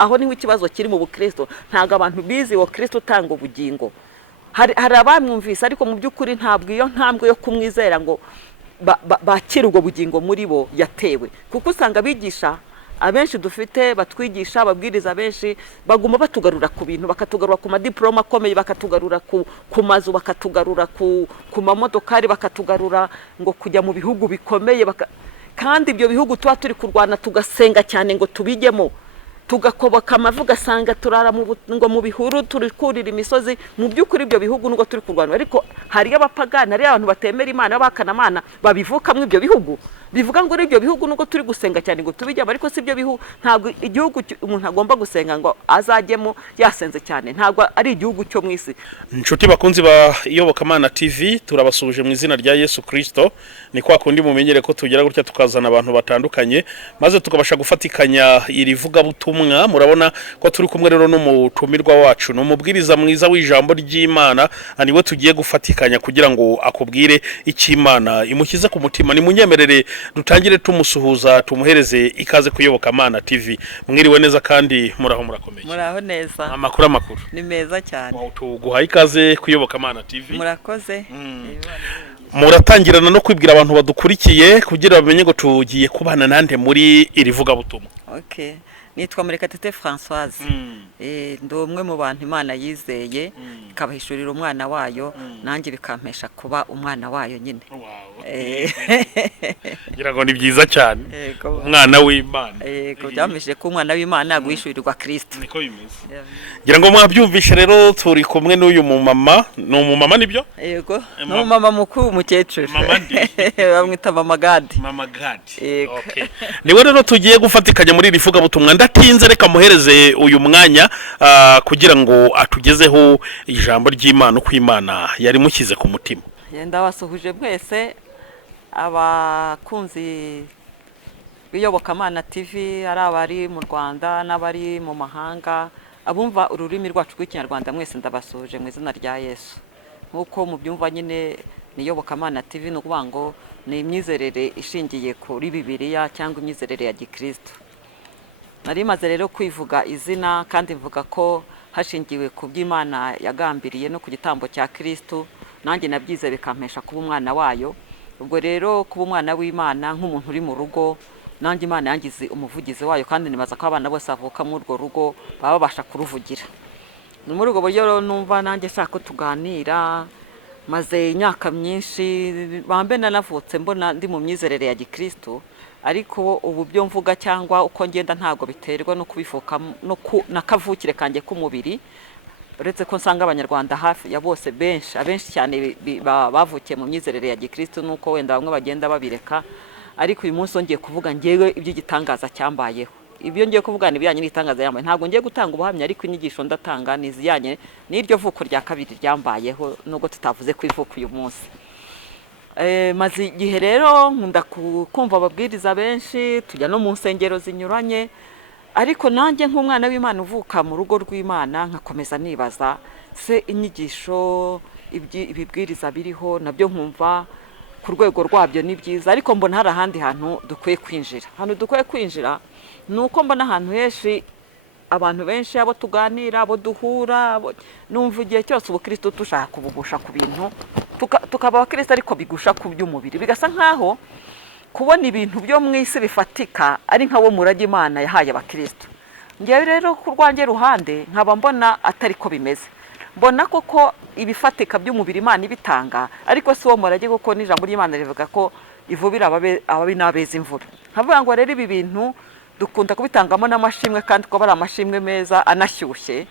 aho niho ikibazo kiri mu bukristo, ntago abantu bizi wo Kristo utanga ubugingo. Hari abamwumvise ariko mu by'ukuri ntabwo iyo ntambwe yo kumwizera ngo bakira ubwo bugingo muri bo yatewe, kuko usanga bigisha abenshi dufite batwigisha ababwiriza benshi baguma batugarura ku bintu, bakatugarura ku madiploma akomeye, bakatugarura ku mazu, bakatugarura ku mamodokari, bakatugarura ngo kujya mu bihugu bikomeye, kandi ibyo bihugu tuba turi kurwana tugasenga cyane ngo tubijyemo, tugakoboka amavu ugasanga turara ngo mu bihuru turi kurira imisozi. Mu by'ukuri ibyo bihugu nubwo turi kurwana, ariko hari abapagani, hari abantu batemera Imana, bakanamana babivukamo ibyo bihugu, bivuga ngo ibyo bihugu nubwo turi gusenga cyane ngo tubijyamo, ariko si ibyo bihugu. Ntabwo igihugu umuntu agomba gusenga ngo azajyemo yasenze cyane, ntabwo ari igihugu cyo mu isi. Inshuti bakunzi ba Iyobokamana TV, turabasubije mu izina rya Yesu Kristo. Ni kwa kundi mumenyere ko tugera gutya tukazana abantu batandukanye, maze tukabasha gufatikanya iri vuga butumwa. Murabona ko turi kumwe rero n'umutumirwa wacu, no mubwiriza mwiza w'ijambo ry'Imana, aniwe tugiye gufatikanya kugira ngo akubwire iki Imana imukize ku mutima. Ni munyemerere dutangire tumusuhuza, tumuhereze ikaze ku Iyobokamana TV. Mwiriwe neza kandi muraho murakomeye? Muraho neza. Amakuru ni meza cyane. Tuguhaye ikaze ku Iyobokamana TV. Murakoze. Muratangirana no kwibwira abantu badukurikiye kugira bamenye ngo tugiye kubana nande muri iri vuga butumwa. Okay. Nitwa Murekatete Françoise. Ndi umwe mu bantu Imana yizeye ikabahishurira umwana wayo, nanjye bikampesha kuba umwana wayo nyine. Ngira ngo ni byiza cyane. Umwana w'Imana. Yego, byameshe ko umwana w'Imana guhishurirwa Kristo. Niko bimeze. Ngira ngo mwabyumvishe rero turi kumwe n'uyu mumama, no mumama nibyo? Yego, no mama mukuru umukecuru. Mama ndi. Bamwita Mama Gadi. Mama Gadi. Okay. Niwe rero tugiye gufatikanya muri iri vuga butumwa. Ndatinze reka muhereze uyu mwanya kugira ngo atugezeho ijambo ry'Imana uko Imana yari mukize ku mutima. Yenda basuhuje mwese abakunzi b'Iyobokamana TV, ari abari mu Rwanda n'abari mu mahanga, abumva ururimi rwacu rw'Ikinyarwanda, mwese ndabasuhuje mu izina rya Yesu. Nkuko mubyumva nyine ni Iyobokamana TV, no kuvuga ngo ni imyizerere ishingiye kuri Bibiliya cyangwa imyizerere ya Gikristo. Nari maze rero kwivuga izina kandi mvuga ko hashingiwe ku by'Imana yagambiriye no ku gitambo cya Kristo, nanjye nabyize bikampesha kuba umwana wayo. Ubwo rero kuba umwana w'Imana nk'umuntu uri mu rugo, nanjye Imana yangize umuvugizi wayo, kandi nibaza ko abana bose bavuka muri urwo rugo baba babasha kuruvugira. Ni muri ubwo buryo numva nanjye nshaka ko tuganira. Maze imyaka myinshi bambe nanavutse mbona ndi mu myizerere ya Gikristo, ariko ubu byo mvuga cyangwa uko ngenda ntago biterwa no kubivuka no nakavukire kanjye k'umubiri, uretse ko nsanga abanyarwanda hafi ya bose abenshi cyane bavukiye mu myizerere ya Gikristo, nuko wenda bamwe bagenda babireka. Ariko uyu munsi ngiye kuvuga ngewe iby'igitangaza cyambayeho. Ibyo ngiye kuvuga ni bijyanye n'itangaza yambaye, ntago ngiye gutanga ubuhamya, ariko inyigisho ndatanga niziyanye n'iryo vuko rya kabiri ryambayeho, nubwo tutavuze ku ivuko uyu munsi. Maze igihe rero nkunda kumva ababwiriza benshi, tujya no mu nsengero zinyuranye, ariko nanjye nk'umwana w'Imana uvuka mu rugo rw'Imana nkakomeza nibaza se inyigisho ibibwiriza biriho nabyo nkumva ku rwego rwabyo ni byiza, ariko mbona hari ahandi hantu dukwiye kwinjira. Hano dukwiye kwinjira nuko mbona ahantu henshi abantu benshi abo tuganira, abo duhura, numva igihe cyose ubukristo dushaka kubugusha ku bintu, tukaba abakristo ariko bigusha ku by'umubiri, bigasa nkaho kubona ibintu byo mu isi bifatika ari nkawo murage Imana yahaye abakristo. Ngewe rero ku rwanjye ruhande nkaba mbona atari ko bimeze. Mbona koko ibifatika by'umubiri Imana ibitanga, ariko si wo murage, kuko n'ijambo ry'Imana rivuga ko ivubira ababi n'abeza imvura. Nkavuga ngo rero ibi bintu dukunda kubitangamo n'amashimwe, kandi ko bari amashimwe meza anashyushye,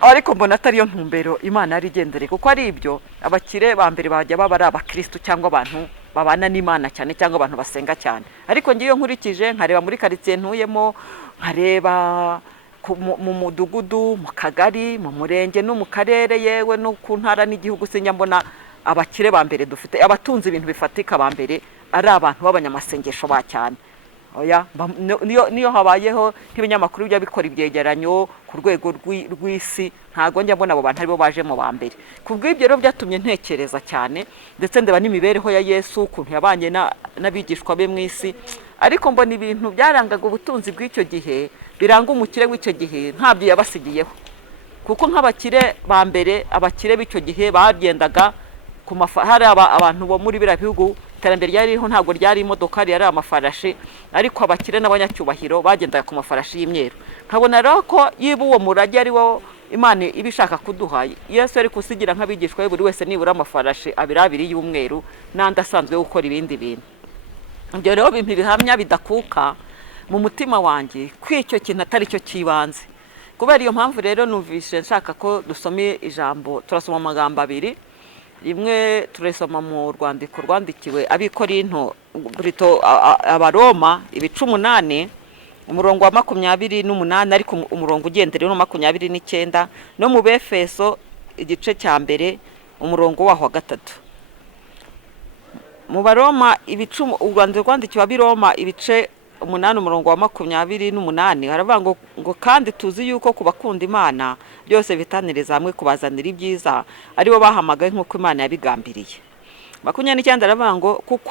ariko mbona atari yo ntumbero Imana yari igendere, kuko ari ibyo abakire ba mbere bajya baba ari abakristo cyangwa abantu babana n'Imana cyane cyangwa abantu basenga cyane. Ariko ngiye nkurikije nkareba muri quartier ntuyemo, nkareba mu mudugudu, mu kagari, mu murenge no mu karere, yewe no ku ntara n'igihugu, sinjya mbona abakire ba mbere dufite, abatunze ibintu bifatika ba mbere ari abantu b'abanyamasengesho ba cyane. Oya, niyo habayeho nk'ibinyamakuru bijya bikora ibyegeranyo ku rwego rw'isi, ntago njya mbona abo bantu aribo baje mu ba mbere. Kubw'ibyo rero byatumye ntekereza cyane, ndetse ndeba n'imibereho ya Yesu ukuntu yabanye n'abigishwa be mu isi, ariko mbona ibintu byarangaga ubutunzi bw'icyo gihe biranga umukire w'icyo gihe ntabyo yabasigiyeho, kuko nk'abakire ba mbere, abakire b'icyo gihe bagendaga ku hari abantu bo muri biriya bihugu iterambere ryari ririho ntabwo ryari imodoka, yari amafarashi, ariko abakire n'abanyacyubahiro bagendaga ku mafarashi y'imyeru. nkabona rero ko yiba uwo murage ari wo Imana iba ishaka kuduha, Yesu yari kusigira nk'abigishwa be buri wese nibura amafarashi abiri y'umweru n'andi asanzwe yo gukora ibindi bintu. Ibyo rero bimpa ibihamya bidakuka mu mutima wanjye ko icyo kintu atari cyo kibanze. Kubera iyo mpamvu rero numvise nshaka ko dusome ijambo, turasoma amagambo abiri, rimwe turesoma mu rwandiko rwandikiwe abikorinto abaroma ibice 8 umurongo wa 28 ariko umurongo ugenderewe no 29, no mu Befeso igice cya mbere umurongo waho wa 3. Mu baroma ibice urwandiko rwandikiwe abiroma ibice 8 umurongo wa 28 haravuga ngo kandi tuzi yuko kubakunda Imana byose bitaniriza hamwe kubazanira ibyiza aribo bahamagaye nk'uko Imana yabigambiriye. 29 haravuga ngo kuko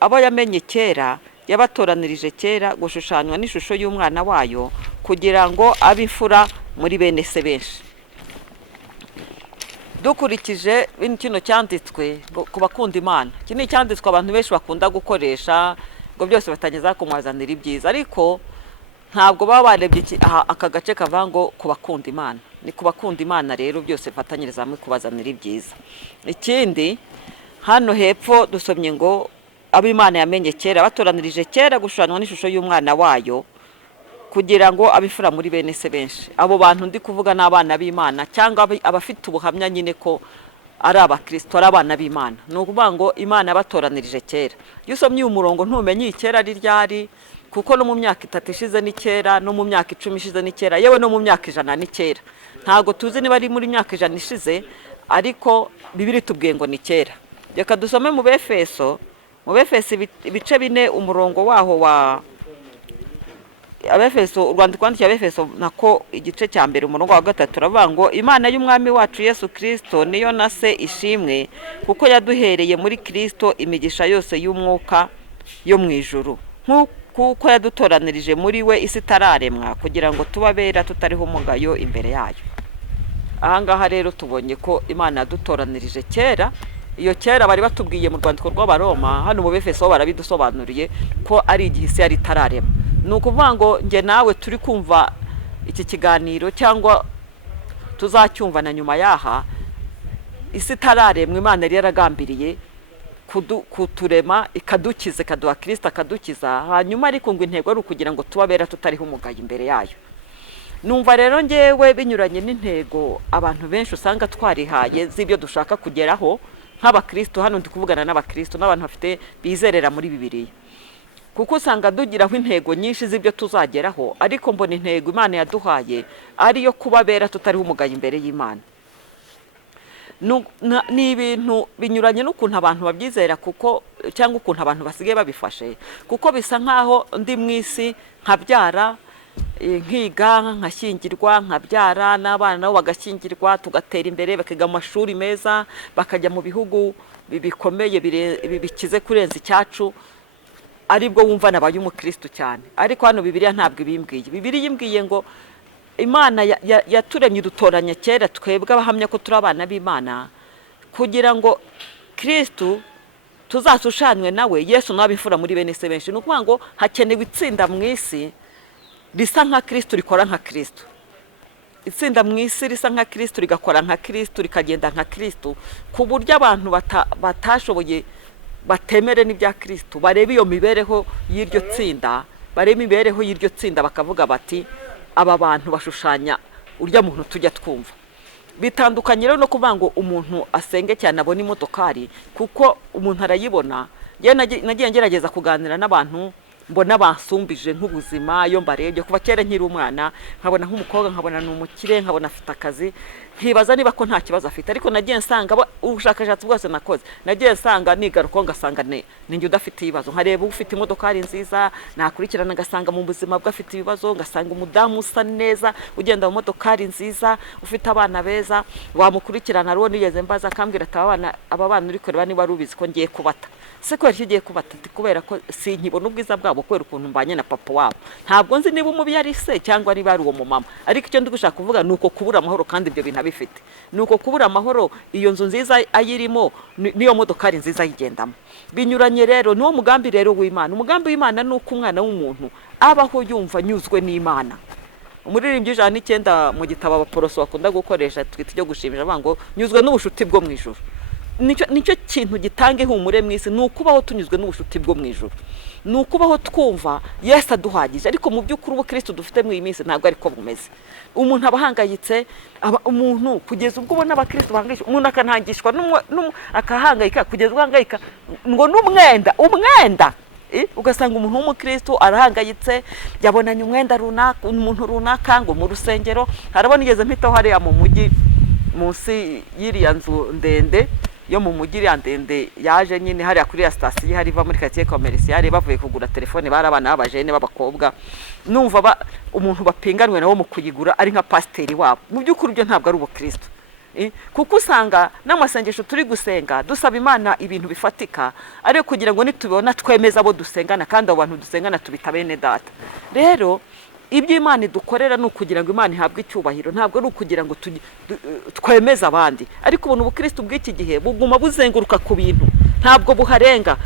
abo yamenye kera yabatoranirije kera gushushanywa n'ishusho y'umwana wayo kugira ngo abifura muri bene se benshi. Dukurikije kino cyanditswe kubakunda Imana, iki ni cyanditswe abantu benshi bakunda gukoresha ngo byose batageza kumwazanira ibyiza, ariko ntabwo baba barebye aka gace kavuga ngo kubakunda Imana. Ni kubakunda Imana rero byose bifatanyiriza hamwe kubazanira ibyiza. Ikindi hano hepfo dusomye ngo abo Imana yamenye kera batoranirije kera gushushanywa n'ishusho y'umwana wayo kugira ngo abifura muri bene se benshi. Abo bantu ndi kuvuga n'abana b'Imana cyangwa abafite ubuhamya nyine ko ari abakristo, ari abana b'Imana. Ni ukuvuga ngo Imana yabatoranirije kera. Iyo usomye umurongo ntumenye kera ari ryari, kuko no mu myaka 3 ishize ni kera, no mu myaka 10 ishize ni kera, yewe no mu myaka 100 ni kera. Ntago tuzi niba ari muri myaka 100 ishize, ariko Bibiri tubwiye ngo ni kera. Reka dusome mu Befeso ibice 4 umurongo waho wa Abefeso, urwandiko rwandikiwe Abefeso nako igice cya mbere umurongo wa 3 uravuga ngo Imana y'umwami wacu Yesu Kristo niyo na se ishimwe kuko yaduhereye muri Kristo imigisha yose y'umwuka yo mu ijuru, kuko yadutoranirije muri we isi itararemwa kugira ngo tubabera tutariho umugayo imbere yayo. Ahangaha rero tubonye ko Imana yadutoranirije kera. Iyo kera bari batubwiye mu rwandiko rw'abaroma, hano mu Befeso barabidusobanuriye ko ari igihe isi yari itararema. Ni ukuvuga ngo nge nawe turi kumva iki kiganiro cyangwa tuzacyumva na nyuma yaha, isi itararemwa Imana yari yaragambiriye kuturema ikadukiza, ikaduha Kristo akadukiza, hanyuma ariko ngo intego ari ukugira ngo tubabera tutariho umugayo imbere yayo. Numva rero ngewe binyuranye n'intego abantu benshi usanga twarihaye z'ibyo dushaka kugeraho nk'abakristo. Hano ndi kuvugana n'abakristo n'abantu bafite bizerera muri Bibiliya, kuko usanga dugiraho intego nyinshi z'ibyo tuzageraho, ariko mbona intego Imana yaduhaye ariyo kubabera tutariho umugayo imbere y'Imana. Ni ibintu binyuranye n'ukuntu abantu babyizera, kuko cyangwa ukuntu abantu basigaye babifashe, kuko bisa nkaho ndi mu isi nkabyara, nkiga, nkashyingirwa, nkabyara n'abana nabo bagashyingirwa, tugatera imbere, bakiga mu mashuri meza, bakajya mu bihugu bikomeye bikize kurenza icyacu, aribwo wumva nabaye umukristo cyane. Ariko hano Bibiliya ntabwo ibimbwiye. Bibiliya imbwiye ngo Imana yaturemye dutoranya kera twebwe abahamya ko turi abana b'Imana kugira ngo Kristo tuzashushanywe nawe, Yesu nawe abifura muri bene se benshi. Ni ukuvuga ngo hakenewe itsinda mu isi risa nka Kristo, rikora nka Kristo. Itsinda mu isi risa nka Kristo, rigakora nka Kristo, rikagenda nka Kristo, ku buryo abantu batashoboye batemere n'ibya Kristo bareba iyo mibereho y'iryo tsinda, bareba imibereho y'iryo tsinda bakavuga bati aba bantu bashushanya urya muntu tujya twumva. Bitandukanye rero no kuvuga ngo umuntu asenge cyane abona imodokari, kuko umuntu arayibona. Nagiye ngerageza kuganira n'abantu mbona bansumbije nk'ubuzima, iyo mbarebye kuva kera nkiri umwana, nkabona nk'umukobwa, nkabona n'umukire, nkabona afite akazi, nkibaza niba ko nta kibazo afite. Ariko nagiye nsanga ubushakashatsi bwose nakoze, nagiye nsanga nigaruka ngasanga ninjye udafite ibibazo. Nkareba ufite imodokari nziza, nakurikirana ngasanga mu buzima bwe afite ibibazo, ngasanga umudamu usa neza ugenda mu modokari nziza, ufite abana beza, wamukurikirana rero nigeze mbaza akambwira ati aba bana uri kureba niba rubizi ko ngiye kubata. se kubera icyo ugiye kubata ati kubera ko sinkibona ubwiza bwabo kubera ukuntu mbanye na papa wabo, ntabwo nzi niba umubi ari se cyangwa niba ari uwo mumama, ariko icyo ndi gushaka kuvuga ni uko kubura amahoro, kandi ibyo bintu abifite ni uko kubura amahoro. Iyo nzu nziza ayirimo niyo modokari nziza ayigendamo, binyuranye rero niwo mugambi rero w'Imana. Umugambi w'Imana ni uko umwana w'umuntu abaho yumva anyuzwe n'Imana. Umuririmbyi ijana n'icyenda mu gitabo Abaporoso bakunda gukoresha twita icyo gushimisha avuga ngo nyuzwe n'ubushuti bwo mu ijuru. Nicyo kintu gitanga ihumure mu isi, ni ukubaho tunyuzwe n'ubushuti bwo mu ijuru, ni ukubaho twumva Yesu aduhagije. Ariko mu by'ukuri ubukristo dufite mu iyi minsi ntabwo ariko bumeze. Umuntu abahangayitse, umuntu kugeza ubwo ubona abakristo bahangayitse, umuntu akanhangishwa akahangayika kugeza ubwo ahangayika ngo umwenda ugasanga umuntu w'umukristo arahangayitse, yabonanye umwenda runaka, umuntu runaka ngo mu rusengero. Harabona igeze mpitaho hariya mu mujyi munsi y'iriya nzu ndende yo mu mujyi, iriya ndende yaje nyine hariya kuri ya sitasiyo hari iva muri quartier commercial, bavuye kugura telefone, bari abana b'abajene b'abakobwa. Numva umuntu bapinganwe nawo mu kuyigura ari nka pasiteri wabo. Mu by'ukuri byo ntabwo ari ubukristo, kuko usanga n'amasengesho turi gusenga dusaba Imana ibintu bifatika, ariko kugira ngo nitubona twemeza abo dusengana, kandi abo bantu dusengana tubita bene data. Rero ibyo Imana idukorera ni ukugira ngo Imana ihabwe icyubahiro, ntabwo ari ukugira ngo twemeze abandi. Ariko ubona ubukristo bw'iki gihe buguma buzenguruka ku bintu, ntabwo buharenga.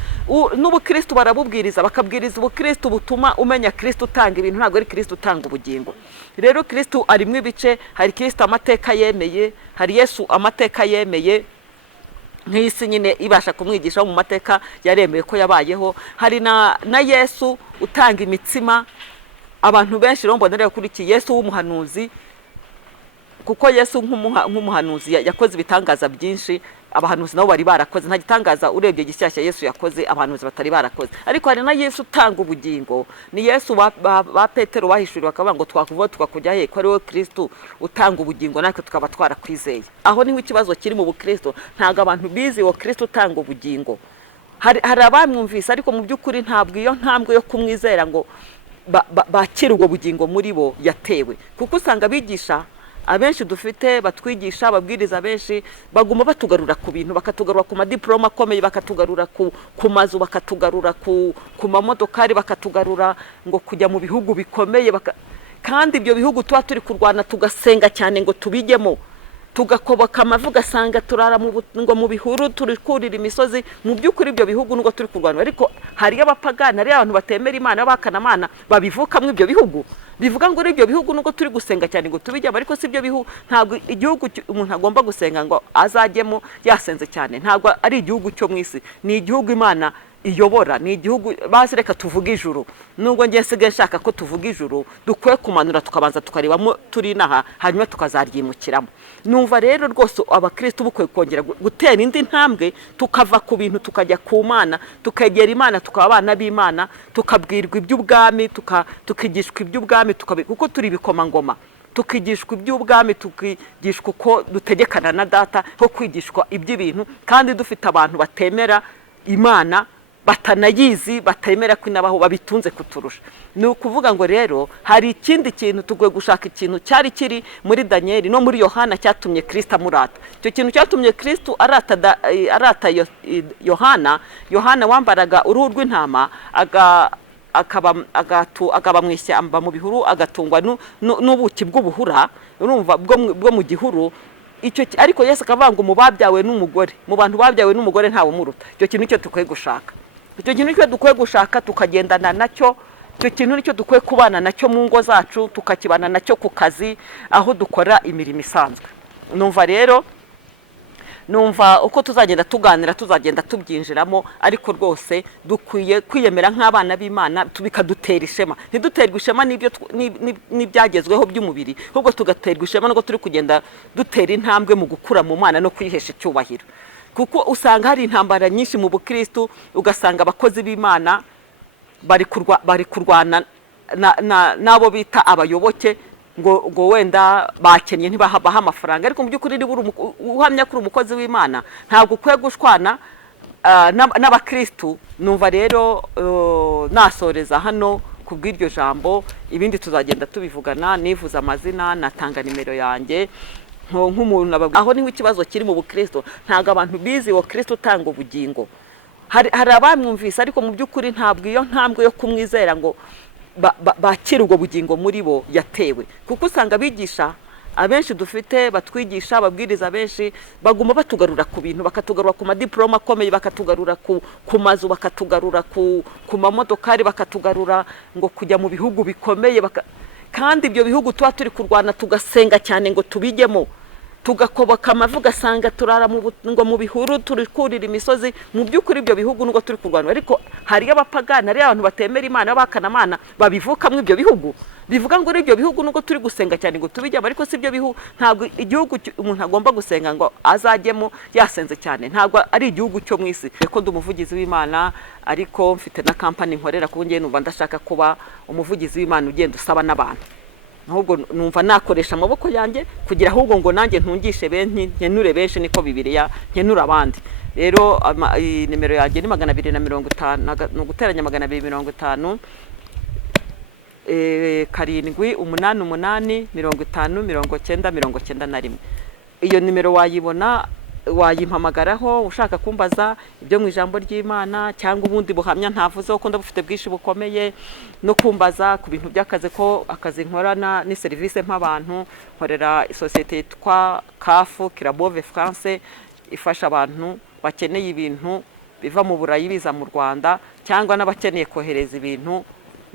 N'ubukristo barabubwiriza, bakabwiriza ubukristo butuma umenya Kristo utanga ibintu, ntabwo ari Kristo utanga ubugingo. Rero Kristo arimo ibice, hari Kristo amateka yemeye, hari Yesu amateka yemeye nk'isi nyine ibasha kumwigisha mu mateka yaremeye ko yabayeho. Hari na Yesu utanga imitsima. Abantu benshi rero mbona rero kuri iki Yesu w'umuhanuzi, kuko Yesu nk'umuhanuzi yakoze ibitangaza byinshi, abahanuzi nabo bari barakoze. Nta gitangaza urebye gishyashya Yesu yakoze abahanuzi batari barakoze. Ariko hari na Yesu utanga ubugingo, ni Yesu ba Petero bahishuriwe bakavuga ngo twakuvuga tukakujya he, ko ari we Kristo utanga ubugingo, natwe tukaba twarakwizeye. Aho niho ikibazo kiri mu bukristo, ntago abantu bizi wo Kristo utanga ubugingo. Hari abamwumvise, ariko mu by'ukuri ntabwo iyo ntambwe yo kumwizera ngo bakira ubwo bugingo muri bo yatewe. Kuko usanga bigisha abenshi dufite batwigisha, ababwiriza benshi baguma batugarura ku bintu, bakatugarura ku madiploma akomeye, bakatugarura ku mazu, bakatugarura ku mamodokari, bakatugarura ngo kujya mu bihugu bikomeye, kandi ibyo bihugu tuba turi kurwana tugasenga cyane ngo tubijyemo, tugakoboka amavu, ugasanga turara ngo mu bihuru, turi kurira imisozi. Mu by'ukuri ibyo bihugu nubwo turi kurwana, ariko hari abapagani, hari abantu batemera Imana, bakana Imana babivukamo ibyo bihugu. Bivuga ngo ibyo bihugu nubwo turi gusenga cyane ngo tubijyamo, ariko si ibyo bihugu. Ntabwo igihugu umuntu agomba gusenga ngo azajyemo yasenze cyane, ntabwo ari igihugu cyo mu isi, ni igihugu Imana iyobora, ni igihugu. Basi reka tuvuge ijuru, nubwo ngiye sigaye nshaka ko tuvuga ijuru, dukwiye kumanura tukabanza tukarebamo turi naha, hanyuma tukazaryimukiramo. Numva rero rwose abakristo bukwiye kongera gutera indi ntambwe, tukava ku bintu tukajya ku Mana, tukegera Imana, tukaba abana b'Imana, tukabwirwa iby'ubwami, tukigishwa iby'ubwami, kuko turi ibikomangoma, tukigishwa iby'ubwami, tukigishwa uko dutegekana na data, ho kwigishwa iby'ibintu, kandi dufite abantu batemera Imana, batanayizi, batemera ko inabaho, babitunze kuturusha. Ni ukuvuga ngo rero hari ikindi kintu tugwe gushaka, ikintu cyari kiri muri Danieli no muri Yohana cyatumye Kristo amurata. Icyo kintu cyatumye Kristo arata Yohana wambaraga uruhu rw'intama, akaba mu ishyamba mu bihuru, agatungwa n'ubuki bw'ubuhura, urumva bwo mu gihuru. Ariko Yesu akavuga ngo mu babyawe n'umugore, mu bantu babyawe n'umugore ntawe umuruta. Icyo kintu cyo dukwiye gushaka, icyo kintu cyo dukwiye gushaka, tukagendana nacyo. Icyo kintu nicyo dukwiye kubana nacyo mu ngo zacu, tukakibana nacyo ku kazi, aho dukora imirimo isanzwe. Numva uko tuzagenda tuganira, tuzagenda tubyinjiramo, ariko rwose dukwiye kwiyemera nk'abana b'Imana, bikadutera ishema. Ntiduterwe ishema n'ibyagezweho by'umubiri, ahubwo tugaterwa ishema nuko turi kugenda dutera intambwe mu gukura mu Mana no kwihesha icyubahiro. Kuko usanga hari intambara nyinshi mu bukristo, ugasanga abakozi b'Imana bari kurwana n'abo bita abayoboke, ngo wenda bakennye ntibaha amafaranga. Ariko mu by'ukuri uhamya kuri umukozi w'Imana, ntabwo ukwiye gushwana n'abakristo. Numva rero nasoreza hano kubw'iryo jambo, ibindi tuzagenda tubivugana. Nivuza amazina, natanga nimero yanjye nk'umuntu. Aho niho ikibazo kiri mu bukristo, ntabwo abantu bizi wo Kristo utanga ubugingo. hari abamwumvise ariko mu by'ukuri ntabwo iyo ntambwe yo kumwizera ngo bakira ubwo bugingo muri bo yatewe, kuko usanga abigisha abenshi dufite batwigisha ababwiriza benshi baguma batugarura ku bintu, bakatugarura ku madiploma akomeye, bakatugarura ku mazu, bakatugarura ku mamodokari, bakatugarura ngo kujya mu bihugu bikomeye, kandi ibyo bihugu tuba turi kurwana tugasenga cyane ngo tubijyemo, tugakoboka amavu ugasanga turara ngo mu bihuru turi kurira imisozi. Mu by'ukuri ibyo bihugu nubwo turi kurwana, ariko hari abapagani, hari abantu batemera Imana, bakanamana babivukamo ibyo bihugu, bivuga ngo ibyo bihugu nubwo turi gusenga cyane ngo tubijyamo, ariko si ibyo bihugu. Ntabwo igihugu umuntu agomba gusenga ngo azajyemo yasenze cyane, ntabwo ari igihugu cyo mu isi. Reko ndi umuvugizi w'Imana, ariko mfite na kampani nkorera, kuko ngiye numva ndashaka kuba umuvugizi w'Imana ugenda usaba n'abantu, ahubwo numva nakoresha amaboko yanjye kugira ahubwo ngo nanjye ntungishe benshi, nkenure benshi, niko Bibiliya nkenura abandi. Rero nimero yanjye ni 250, no guteranya 250 788 iyo nimero wayibona, wayimpamagaraho ushaka kumbaza ibyo mu ijambo ry'Imana cyangwa ubundi buhamya ntavuze ko ndabufite bwishi bukomeye, no kumbaza ku bintu by'akazi, ko akazi nkorana ni service mp'abantu. Nkorera societe yitwa CAF, Kirabove France, ifasha abantu bakeneye ibintu biva mu Burayi biza mu Rwanda, cyangwa n'abakeneye kohereza ibintu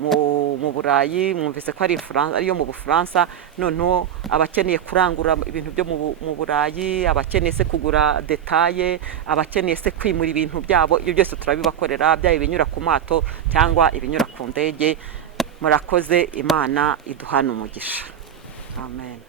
mu Burayi. Mwumvise ko ari France, ariyo mu Bufaransa, noneho abakeneye kurangura ibintu byo mu Burayi, abakeneye se kugura detaye, abakeneye se kwimura ibintu byabo, ibyo byose turabibakorera, byaba ibinyura ku mato cyangwa ibinyura ku ndege. Murakoze, Imana iduhana umugisha. Amen.